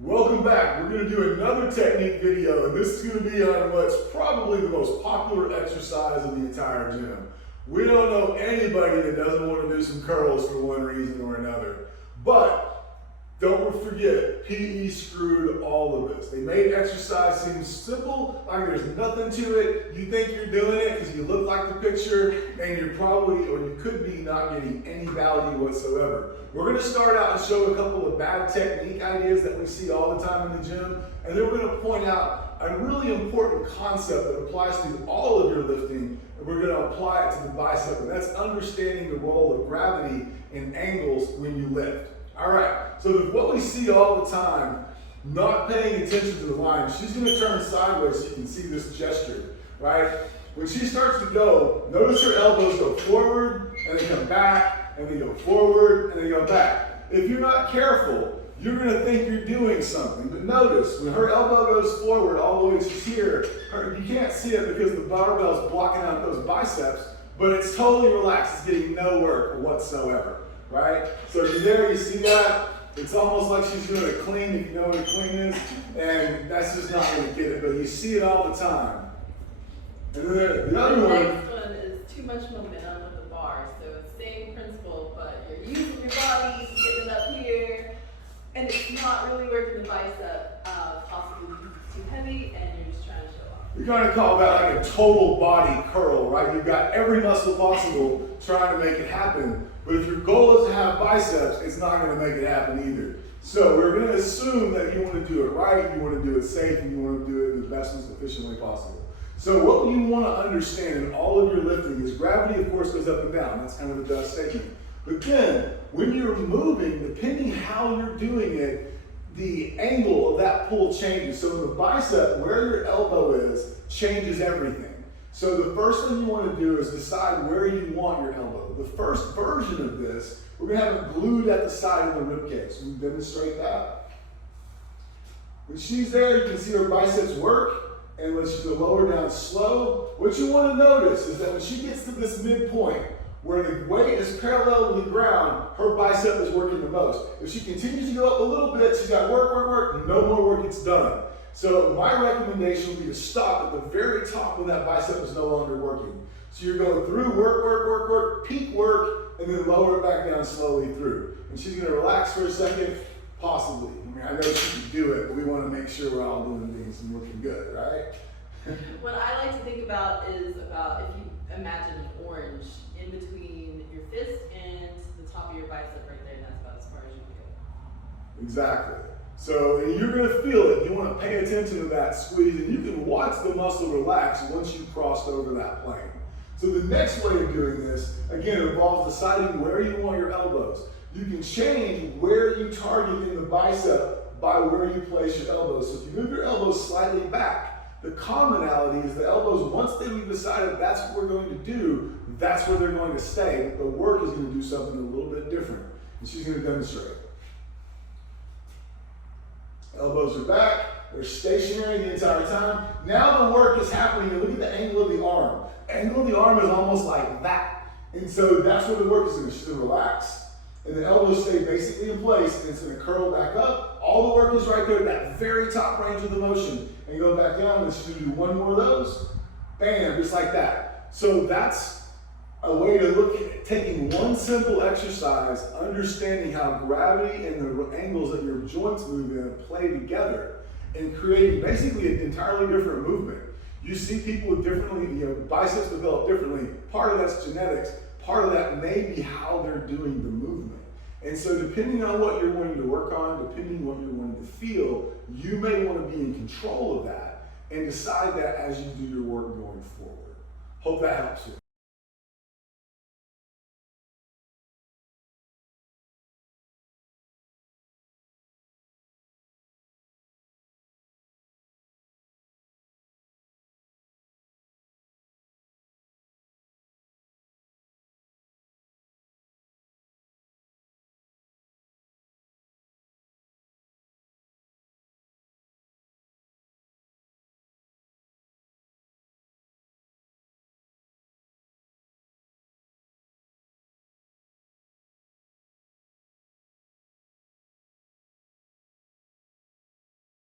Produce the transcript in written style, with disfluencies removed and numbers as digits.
Welcome back. We're going to do another technique video, and this is going to be on what's probably the most popular exercise of the entire gym. We don't know anybody that doesn't want to do some curls for one reason or another. But don't forget, PE screwed all of this. They made exercise seem simple, like there's nothing to it. You think you're doing it because you look like the picture, and you're probably, or you could be, not getting any value whatsoever. We're going to start out and show a couple of bad technique ideas that we see all the time in the gym, and then we're going to point out a really important concept that applies to all of your lifting, and we're going to apply it to the bicep, and that's understanding the role of gravity and angles when you lift. All right, so what we see all the time, not paying attention to the line, she's going to turn sideways so you can see this gesture, right? When she starts to go, notice her elbows go forward, and they come back, and they go forward, and they go back. If you're not careful, you're going to think you're doing something. But notice, when her elbow goes forward all the way to here, you can't see it because the barbell's blocking out those biceps, but it's totally relaxed. It's getting no work whatsoever. Right? So there you see that. It's almost like she's doing a clean, if you know what a clean is, and that's just not going to get it, but you see it all the time. And then the other one. The next one is too much momentum with the bar. So it's the same principle, but you're using your body, getting it up here, and it's not really working the bicep, possibly because it's too heavy and you're just trying to show off. You're going to call that like a total body curl, right? You've got every muscle possible trying to make it happen. But if your goal is to have biceps, it's not going to make it happen either. So we're going to assume that you want to do it right, you want to do it safe, and you want to do it in the best, most efficiently possible. So what you want to understand in all of your lifting is gravity, of course, goes up and down. That's kind of a dust statement. But then, when you're moving, depending how you're doing it, the angle of that pull changes. So in the bicep, where your elbow is, changes everything. So the first thing you want to do is decide where you want your elbow. The first version of this, we're going to have it glued at the side of the rib cage. So we can demonstrate that. When she's there, you can see her biceps work. And when she's lower down slow, what you want to notice is that when she gets to this midpoint, where the weight is parallel to the ground, her bicep is working the most. If she continues to go up a little bit, she's got work, no more work gets done. So my recommendation would be to stop at the very top when that bicep is no longer working. So you're going through work, peak work, and then lower it back down slowly through. And she's going to relax for a second, possibly. I mean, I know she can do it, but we want to make sure we're all doing things and looking good, right? What I like to think about is about if you imagine an orange in between your fist and the top of your bicep right there, and that's about as far as you can go. Exactly. So you're going to feel it. You want to pay attention to that squeeze, and you can watch the muscle relax once you've crossed over that plane. So the next way of doing this, again, involves deciding where you want your elbows. You can change where you target in the bicep by where you place your elbows. So if you move your elbows slightly back, the commonality is the elbows, once they've decided that's what we're going to do, that's where they're going to stay. The work is going to do something a little bit different. And she's going to demonstrate. Elbows are back, they're stationary the entire time. Now the work is happening, and look at the angle of the arm. The angle of the arm is almost like that. And so that's where the work is going to. She's going to relax, and the elbows stay basically in place, and it's going to curl back up. All the work is right there at that very top range of the motion. And you go back down, and she's going to do one more of those. Bam, just like that. So that's a way to look at taking one simple exercise, understanding how gravity and the angles that your joints move in play together, and creating basically an entirely different movement. You see people with biceps develop differently. Part of that's genetics. Part of that may be how they're doing the movement. And so depending on what you're wanting to work on, depending on what you're wanting to feel, you may want to be in control of that and decide that as you do your work going forward. Hope that helps you.